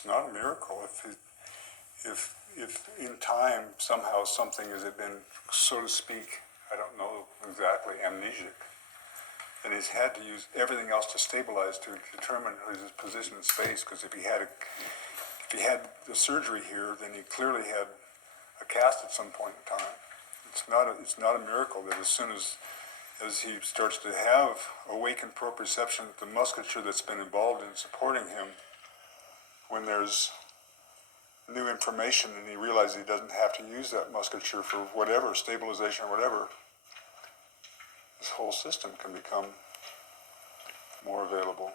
It's not a miracle if in time somehow something has been, so to speak, I don't know exactly, amnesic, and he's had to use everything else to stabilize to determine his position in space. Because if he had the surgery here, then he clearly had a cast at some point in time. It's not a miracle that as soon as he starts to have awakened proprioception, the musculature that's been involved in supporting him, when there's new information and he realizes he doesn't have to use that musculature for whatever, stabilization or whatever, his whole system can become more available.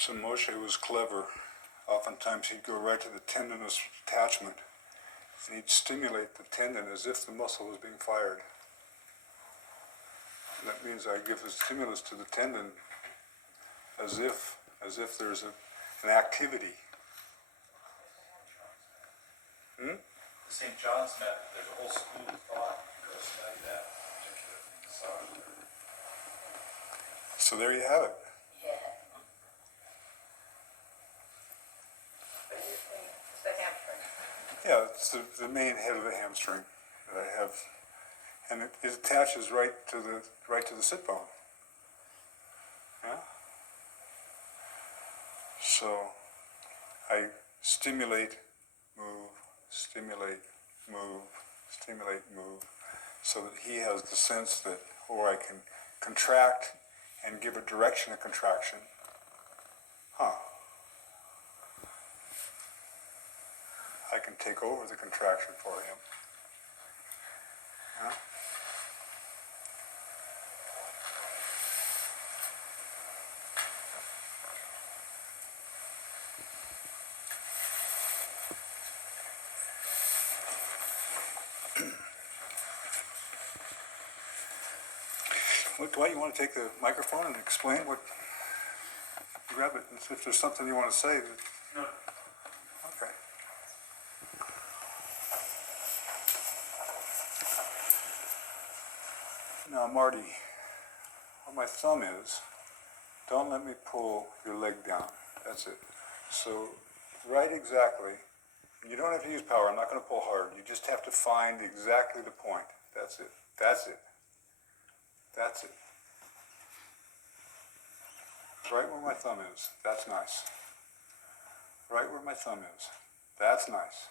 So Moshe was clever. Oftentimes he'd go right to the tendinous attachment and he'd stimulate the tendon as if the muscle was being fired. And that means I give the stimulus to the tendon as if there's an activity. The St. John's method, there's a whole school of thought that goes study that particular side. So there you have it. It's the hamstring. Yeah, it's the main head of the hamstring that I have, and it attaches right to the sit bone. Yeah. So I stimulate, move, stimulate, move, stimulate, move, so that he has the sense that, or I can contract and give a direction of contraction. I can take over the contraction for him. Yeah? Dwight, you want to take the microphone and explain what? Grab it if there's something you want to say. No. Okay. Now, Marty, what my thumb is, don't let me pull your leg down. That's it. So, right exactly. You don't have to use power. I'm not going to pull hard. You just have to find exactly the point. That's it. That's it. That's it. Right where my thumb is. That's nice. Right where my thumb is. That's nice.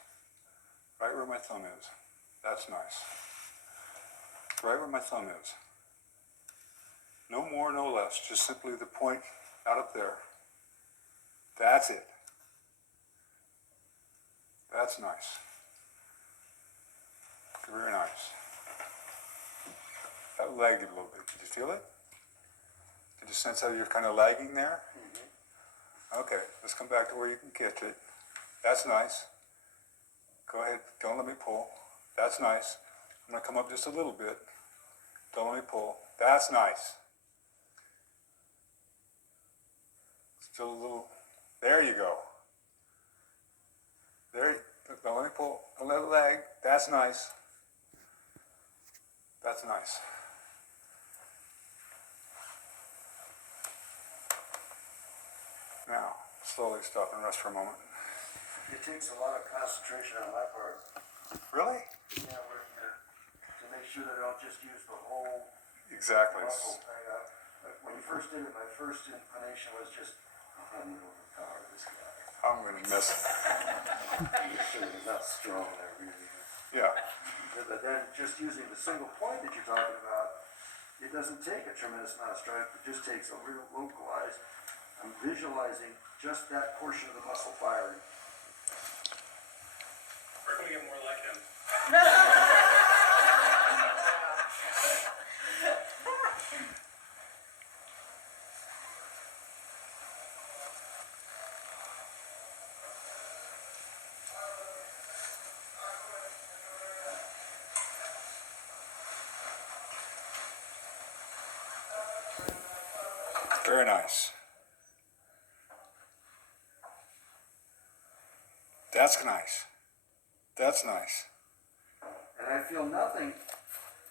Right where my thumb is. That's nice. Right where my thumb is. No more, no less. Just simply the point out up there. That's it. That's nice. Very nice. That lagged a little bit. Did you feel it? Did you sense how you're kind of lagging there? Mm-hmm. Okay, let's come back to where you can catch it. That's nice. Go ahead. Don't let me pull. That's nice. I'm going to come up just a little bit. Don't let me pull. That's nice. Still a little. There you go. There. Don't let me pull. Don't let it lag. That's nice. That's nice. Now, slowly stop and rest for a moment. It takes a lot of concentration on my part. Really? Yeah, to make sure that I don't just use the whole Exactly. muscle right up. But when you first did it, my first inclination was just, I'm going to overpower this guy. I'm going to miss it. I'm sure he's not strong, I really am. Yeah. but then just using the single point that you're talking about, it doesn't take a tremendous amount of strength, it just takes a real localized, I'm visualizing just that portion of the muscle firing. We're gonna get more like him. Very nice. That's nice. That's nice. And I feel nothing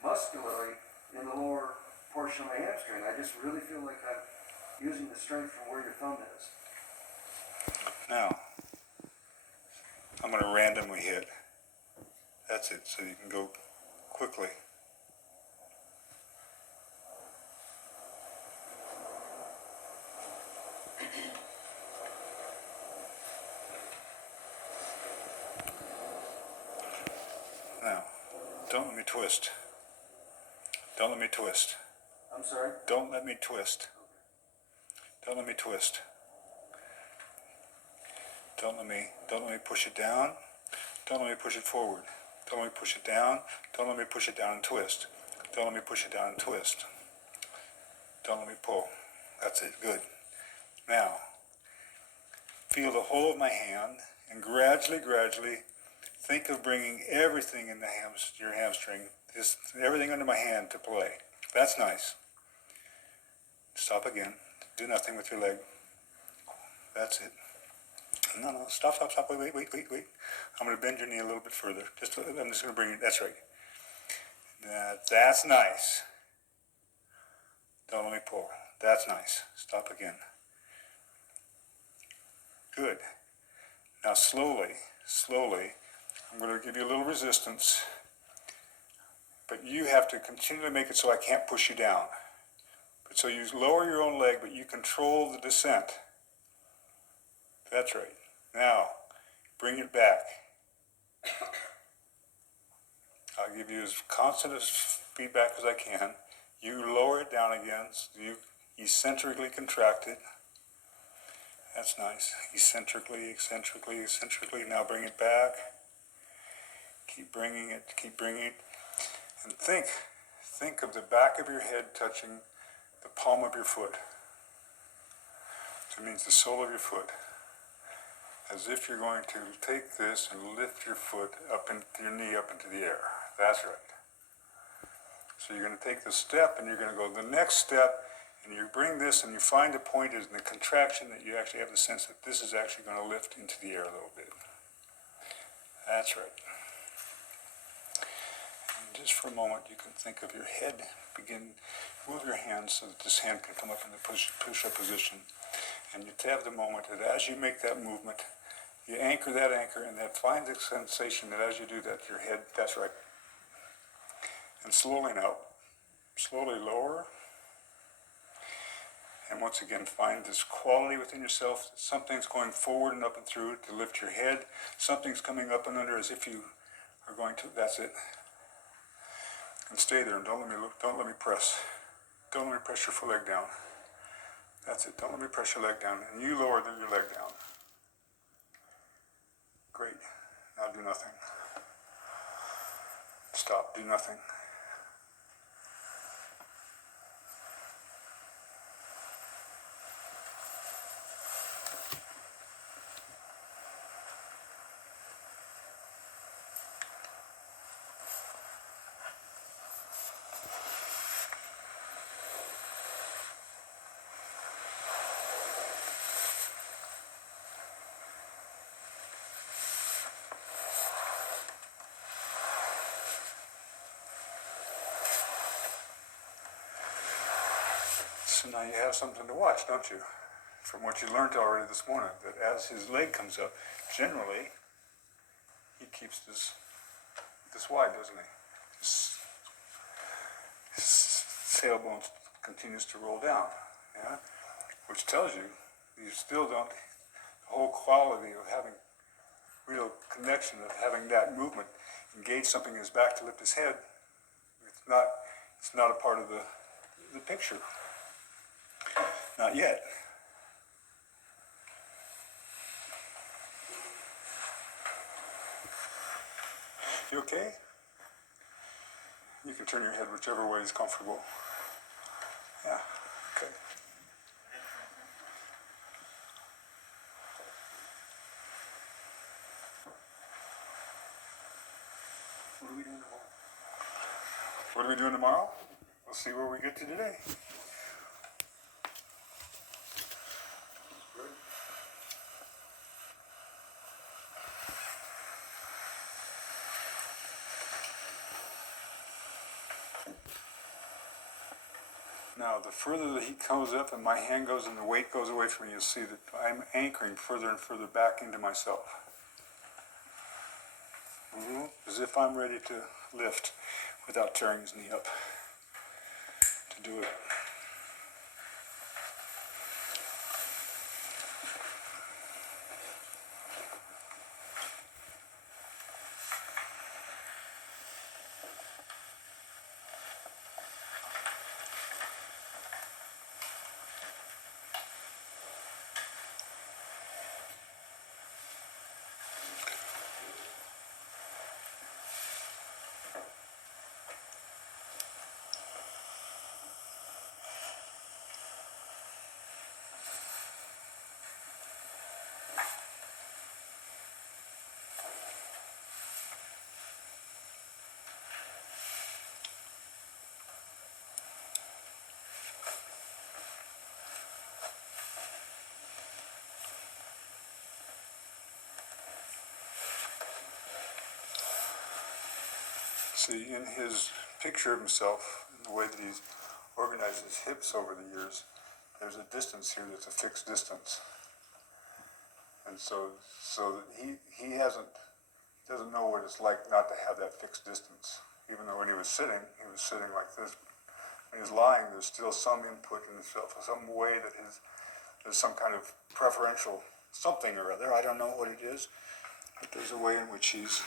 muscularly in the lower portion of my hamstring. I just really feel like I'm using the strength from where your thumb is. Now, I'm going to randomly hit. That's it, so you can go quickly. Now, don't let me twist. Don't let me twist. I'm sorry? Don't let me twist. Don't let me twist. Don't let me push it down. Don't let me push it forward. Don't let me push it down. Don't let me push it down and twist. Don't let me push it down and twist. Don't let me pull. That's it. Good. Now, feel the whole of my hand and gradually think of bringing everything in your hamstring, just everything under my hand to play. That's nice. Stop again. Do nothing with your leg. That's it. No, stop, wait. I'm going to bend your knee a little bit further. I'm just going to bring it, that's right. That's nice. Don't let me pull. That's nice. Stop again. Good. Now slowly, I'm going to give you a little resistance, but you have to continually make it so I can't push you down. But so you lower your own leg, but you control the descent. That's right. Now, bring it back. I'll give you as constant as feedback as I can. You lower it down again, so you eccentrically contract it. That's nice. Eccentrically. Now bring it back. Keep bringing it. And think of the back of your head touching the palm of your foot. So it means the sole of your foot. As if you're going to take this and lift your foot up into your knee up into the air. That's right. So you're going to take the step and you're going to go the next step and you bring this and you find a point in the contraction that you actually have the sense that this is actually going to lift into the air a little bit. That's right. And just for a moment you can think of your head. Move your hands so that this hand can come up in the push-up position. And you have the moment that as you make that movement, you anchor that anchor and then find the sensation that as you do that, your head, that's right. And slowly lower. And once again, find this quality within yourself. Something's going forward and up and through to lift your head. Something's coming up and under as if you are going to, that's it. And stay there and don't let me press. Don't let me press your full leg down. That's it. Don't let me press your leg down. And you lower your leg down. Great. Now do nothing. Stop. Do nothing. So now you have something to watch, don't you? From what you learned already this morning, that as his leg comes up, generally, he keeps this wide, doesn't he? His tailbone continues to roll down, yeah? Which tells you still don't, the whole quality of having real connection of having that movement engage something in his back to lift his head. It's not a part of the picture. Not yet. You okay? You can turn your head whichever way is comfortable. Yeah, okay. What are we doing tomorrow? What are we doing tomorrow? We'll see where we get to today. Good. Now, the further the heat comes up and my hand goes and the weight goes away from me, you'll see that I'm anchoring further and further back into myself. As if I'm ready to lift without tearing his knee up to do it. See, in his picture of himself, in the way that he's organized his hips over the years, there's a distance here that's a fixed distance. And so that he doesn't know what it's like not to have that fixed distance. Even though when he was sitting like this. When he's lying, there's still some input in himself, some way that there's some kind of preferential something or other. I don't know what it is, but there's a way in which he's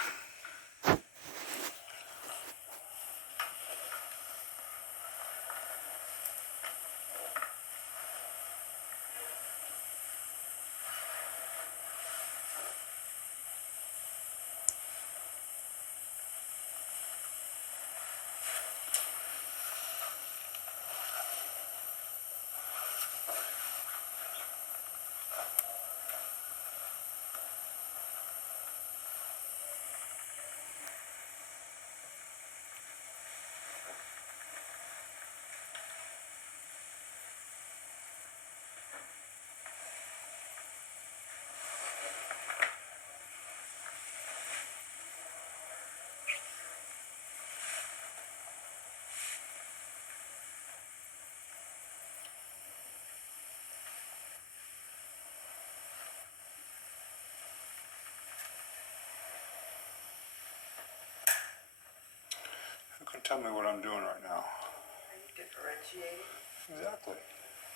Who can tell me what I'm doing right now? Are you differentiating? Exactly.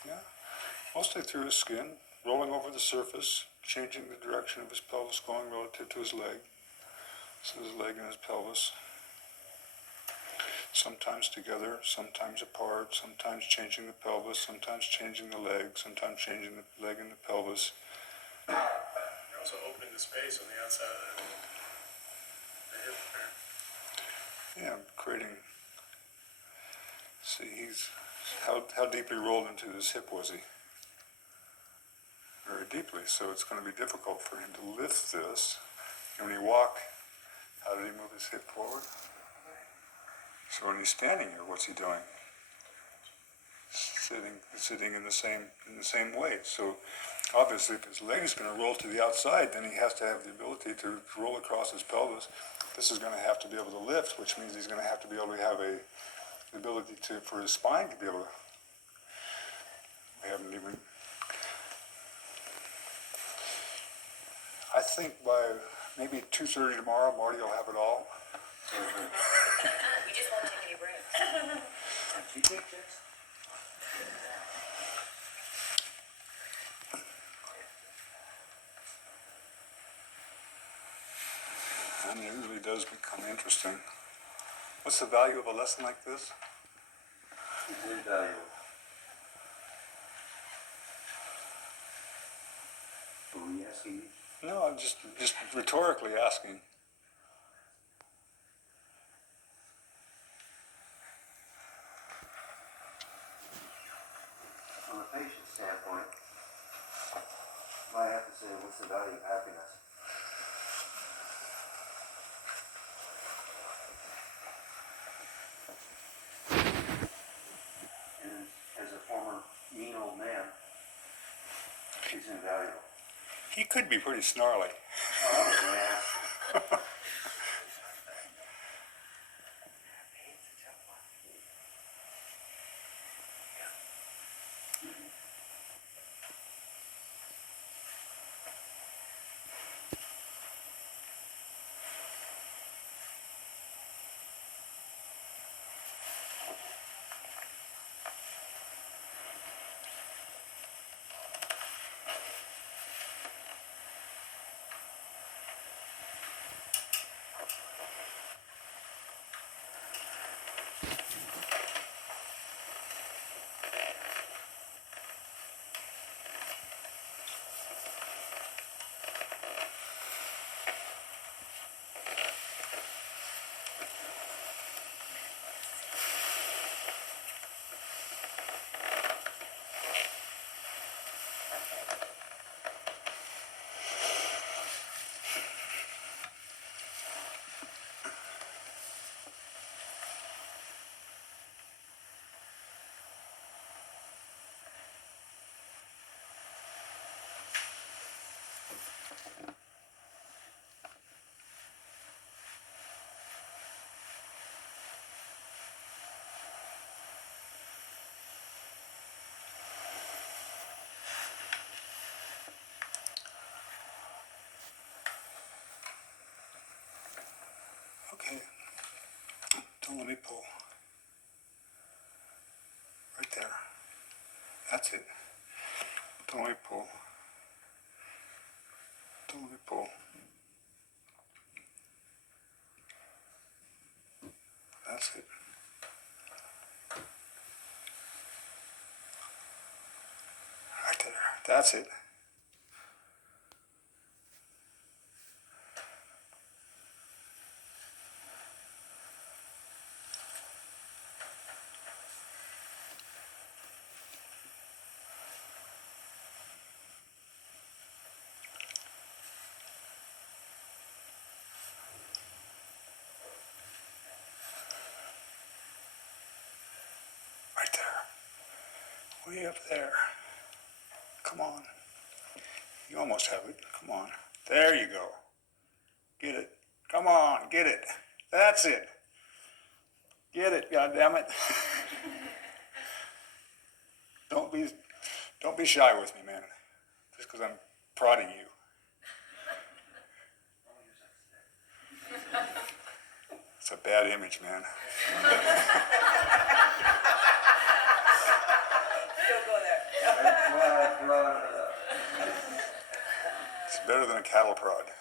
Yeah. Mostly through his skin, rolling over the surface, changing the direction of his pelvis going relative to his leg. So his leg and his pelvis. Sometimes together, sometimes apart, sometimes changing the pelvis, sometimes changing the leg, sometimes changing the leg and the pelvis. You're also opening the space on the outside of the hip there. Yeah, creating. See, how deeply rolled into his hip was he? Very deeply, so it's going to be difficult for him to lift this. And when he walked, how did he move his hip forward? So when he's standing here, what's he doing? Sitting in the same way. So obviously, if his leg is going to roll to the outside, then he has to have the ability to roll across his pelvis. This is going to have to be able to lift, which means he's going to have to be able to have the ability for his spine to be able to. We haven't even. I think by maybe 2:30 tomorrow, Marty will have it all. You just won't take any breaks. You take checks? And it really does become interesting. What's the value of a lesson like this? It is valuable. Were we asking you? No, I'm just rhetorically asking. From a patient standpoint, I have to say, what's the value of happiness? And as a former mean old man, it's invaluable. He could be pretty snarly. Oh, yeah. It's a tough one. Okay. Don't let me pull. Right there. That's it. Don't let me pull. Don't let me pull. That's it. Right there. That's it. Right there. Way up there. Come on. You almost have it. Come on. There you go. Get it. Come on. Get it. That's it. Get it. God damn it. Don't be shy with me, man. Just because I'm prodding you. It's a bad image, man. Still go there. It's better than a cattle prod.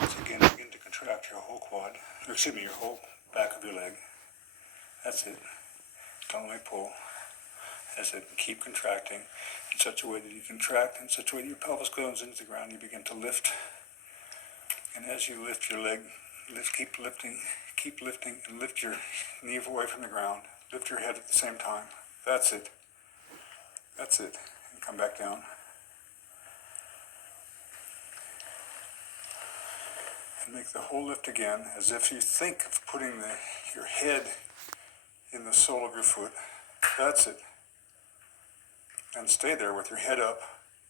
Once again, begin to contract your whole quad, or excuse me, your whole back of your leg. That's it. Don't let me pull. That's it. Keep contracting in such a way that you contract in such a way that your pelvis goes into the ground. You begin to lift. And as you lift your leg, keep lifting, and lift your knee away from the ground. Lift your head at the same time. That's it. That's it. And come back down. And make the whole lift again as if you think of putting your head in the sole of your foot. That's it. And stay there with your head up,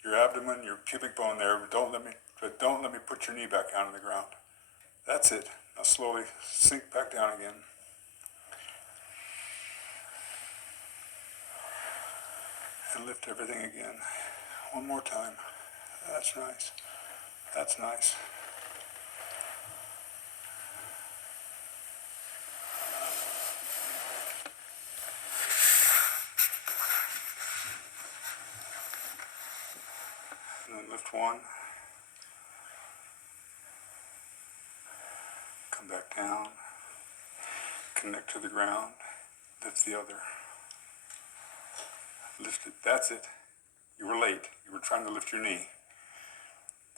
your abdomen, your pubic bone there. Don't let me put your knee back down on the ground. That's it. Now slowly sink back down again. And lift everything again. One more time. That's nice. That's nice. And then lift one. Come back down. Connect to the ground. Lift the other. Lift it. That's it. You were late. You were trying to lift your knee.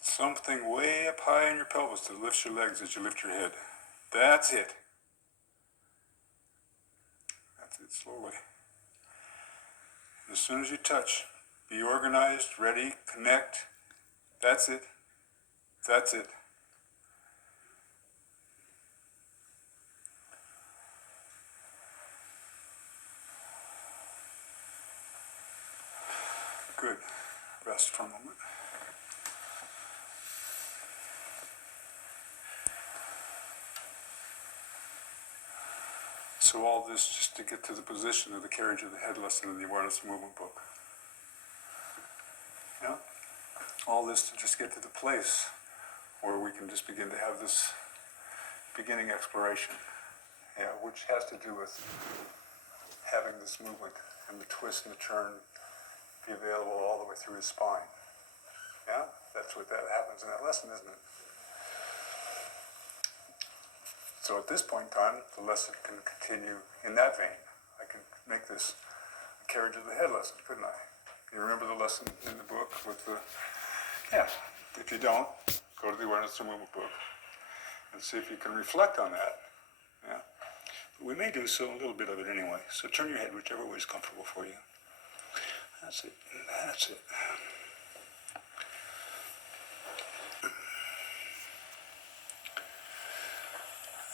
Something way up high in your pelvis that lifts your legs as you lift your head. That's it. That's it, slowly. As soon as you touch, be organized, ready, connect. That's it. That's it. Good. Rest for a moment. So all this just to get to the position of the carriage of the head lesson in the Awareness Movement book. Yeah? All this to just get to the place where we can just begin to have this beginning exploration, yeah, which has to do with having this movement and the twist and the turn be available all the way through his spine. Yeah? That's what that happens in that lesson, isn't it? So at this point in time, the lesson can continue in that vein. I can make this a carriage of the head lesson, couldn't I? You remember the lesson in the book with the, yeah. If you don't, go to the Awareness of Movement book and see if you can reflect on that. Yeah. But we may do so a little bit of it anyway. So turn your head whichever way is comfortable for you. That's it. That's it.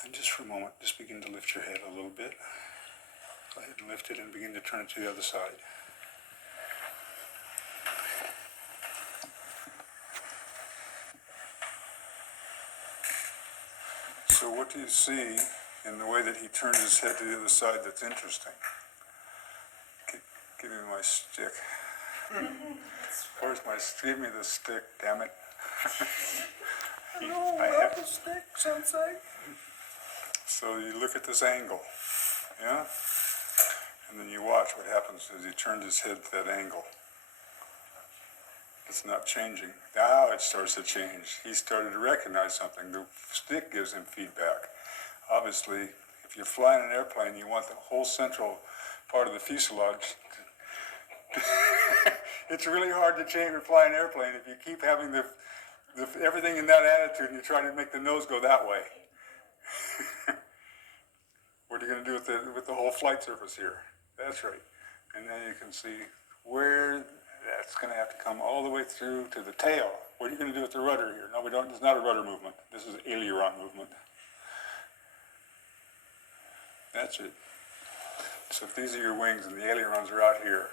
And just for a moment, just begin to lift your head a little bit. Go ahead and lift it and begin to turn it to the other side. So what do you see in the way that he turns his head to the other side that's interesting? Give me my stick. Where's my stick? Give me the stick, damn it. I have the stick, Sensei. So you look at this angle, yeah? And then you watch what happens as he turned his head to that angle. It's not changing. Now it starts to change. He started to recognize something. The stick gives him feedback. Obviously, if you're flying an airplane, you want the whole central part of the fuselage. It's really hard to change or fly an airplane if you keep having everything in that attitude and you try to make the nose go that way. What are you going to do with the whole flight surface here? That's right. And then you can see where that's going to have to come all the way through to the tail. What are you going to do with the rudder here? No, we don't. It's not a rudder movement. This is aileron movement. That's it. So if these are your wings and the ailerons are out here,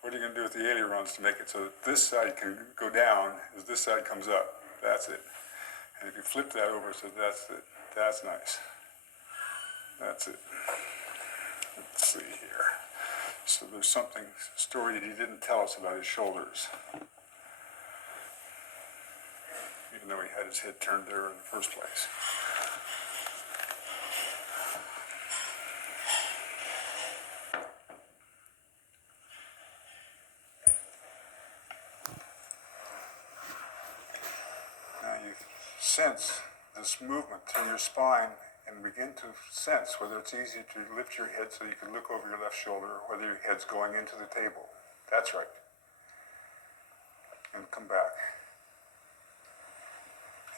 what are you going to do with the ailerons to make it so that this side can go down as this side comes up? That's it. And if you flip that over, so that's it. That's nice. That's it. Let's see here. So there's something, a story that he didn't tell us about his shoulders. Even though he had his head turned there in the first place. Now you sense this movement through your spine and begin to sense whether it's easy to lift your head so you can look over your left shoulder, or whether your head's going into the table. That's right. And come back.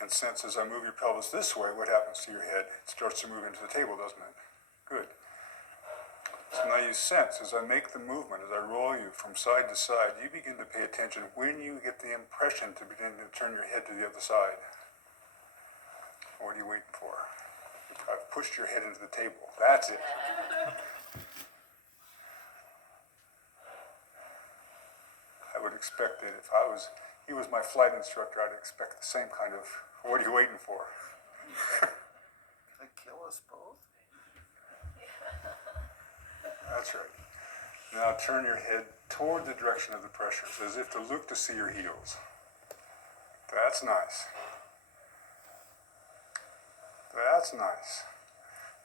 And sense as I move your pelvis this way, what happens to your head? It starts to move into the table, doesn't it? Good. So now you sense, as I make the movement, as I roll you from side to side, you begin to pay attention when you get the impression to begin to turn your head to the other side. What are you waiting for? I've pushed your head into the table. That's it. I would expect that if he was my flight instructor, I'd expect the same kind of, what are you waiting for? Gonna kill us both? That's right. Now turn your head toward the direction of the pressures, as if to look to see your heels. That's nice. That's nice.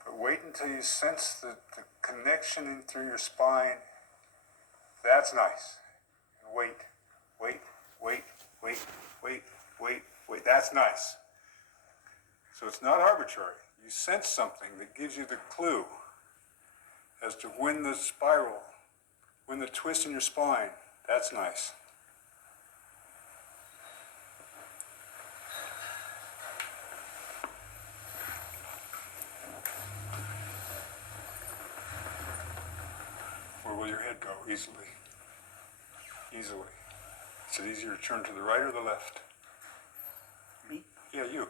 But wait until you sense the connection in through your spine. That's nice. And wait, wait, wait, wait, wait, wait, wait. That's nice. So it's not arbitrary. You sense something that gives you the clue as to when the spiral, when the twist in your spine. That's nice. Where will your head go? Easily. Easily. Is it easier to turn to the right or the left? Me? Yeah, you.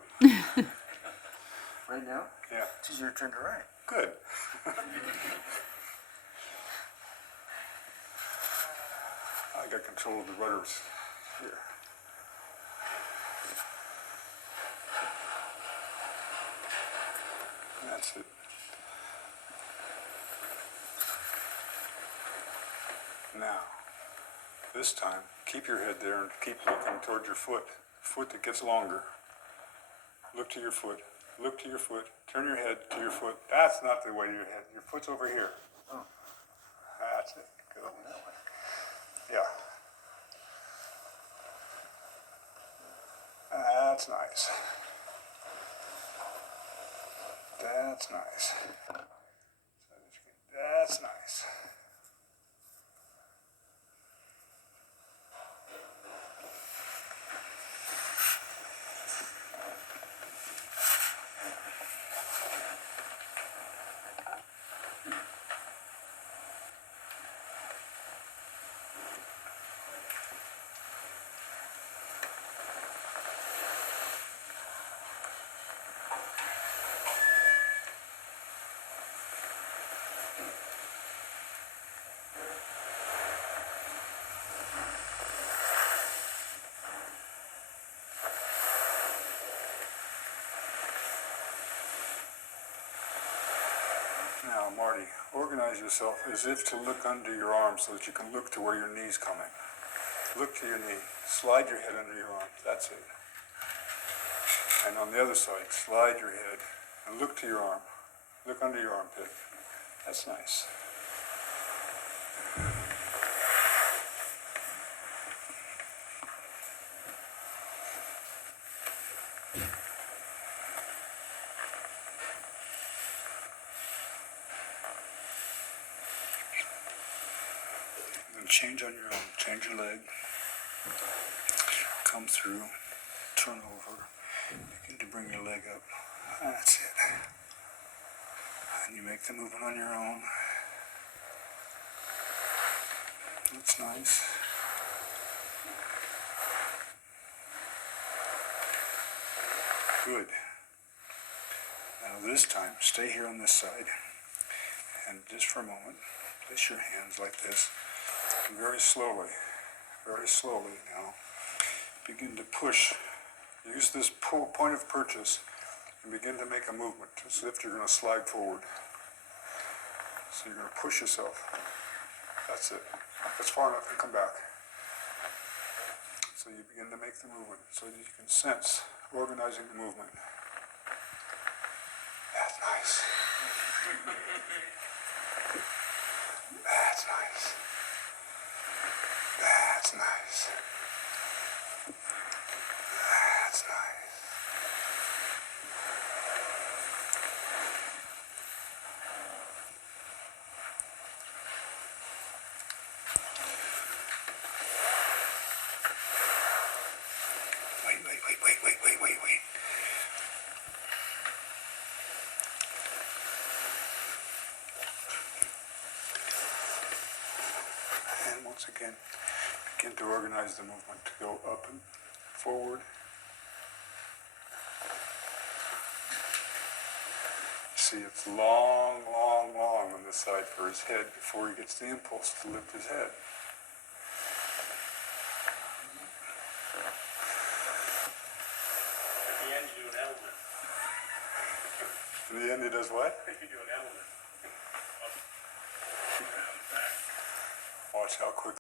Right now? Yeah. It's easier to turn to right. Good. I got control of the rudders here. That's it. Now, this time, keep your head there and keep looking toward your foot. Foot that gets longer. Look to your foot. Look to your foot. Turn your head to your foot. That's not the way to your head. Your foot's over here. Oh. That's it. Good. That way. Yeah. That's nice. That's nice. That's nice. Now, Marty, organize yourself as if to look under your arm so that you can look to where your knee's coming. Look to your knee. Slide your head under your arm. That's it. And on the other side, slide your head and look to your arm. Look under your armpit. That's nice. And change on your own. Change your leg. Come through. Turn over. Begin to bring your leg up. That's it. And you make the movement on your own. That's nice. Good. Now this time, stay here on this side. And just for a moment, place your hands like this. And very slowly now, begin to push. Use this point of purchase and begin to make a movement as if you're going to slide forward. So you're going to push yourself. That's it. That's far enough and come back. So you begin to make the movement so that you can sense organizing the movement. That's nice. That's nice. That's nice. That's nice. Wait. once again, begin to organize the movement to go up and forward. See, it's long, long, long on this side for his head before he gets the impulse to lift his head. At the end, you do an element. In the end, he does what? You do an element. Watch how quick